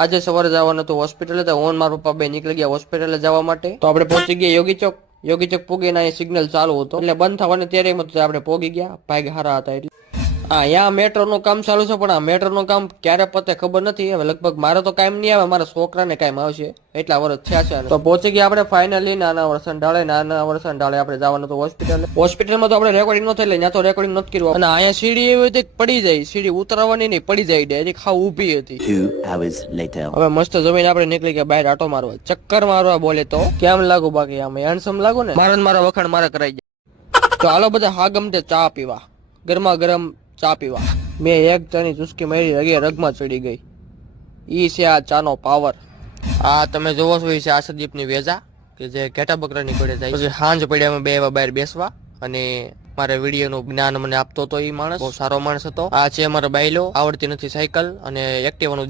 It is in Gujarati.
આજે સવારે જવાનું હતું હોસ્પિટલે, તો હું મારા પપ્પા બે નીકળી ગયા હોસ્પિટલે જવા માટે. તો આપણે પહોંચી ગયા યોગી ચોક પૂગીને અહીં સિગ્નલ ચાલુ હતો એટલે બંધ થવાની તૈયારીમાં તો આપણે પોગી ગયા. ભાગ હારા હતા એટલે. હા, અહીંયા મેટ્રો નું કામ ચાલુ છે, પણ આ મેટ્રો નું કામ ક્યારે પતે ખબર નથી. હવે લગભગ મારે તો કામ નહીં આવે, મારા છોકરાને કામ આવશે, એટલા વર્ષ થયા છે. તો પહોંચી ગયા આપણે ફાઇનલી નાના વર્ષન ઢાળે આપણે જવાનું હતું હોસ્પિટલમાં. તો આપણે રેકોર્ડિંગ ન થઈ, એટલે ત્યાં તો રેકોર્ડિંગ નથી કર્યું. અને અહીંયા સીડી એવી હતી પડી જાય, સીડી ઉતરવાની નહીં, પડી જાય ડાયરેક્ટ ખાવ ઊભી હતી. 2 hours later. હવે મસ્ત જમીને આપણે નીકળી ગયા બહાર આટો મારવા, ચક્કર મારવા. બોલે તો કેમ લાગુ? બાકી આમ હેન્ડસમ લાગુ ને? મારા વખાણ મારે કરાઈ જાય. તો હાલો બધા હા ગમતે ચા પીવા, ગરમા ગરમ ચા પીવા. મેં એક ચાની ચુસ્કી મારી, હગે રગમાં ચડી ગઈ. ઈ છે આ ચાનો પાવર. આ તમે જોવો છો, ઈ છે આશદીપની વેજા કે જે ઘેટા બકરાની પડે જાય. પછી હાંજ પડ્યા અમે બે બહાર બેસવા, અને મારે વિડીયોનું જ્ઞાન મને આપતો હતો. ઈ માણસ બહુ સારો માણસ હતો. આ છે અમારો બાયલો, આવડતી નથી સાયકલ, અને એક્ટિવાનું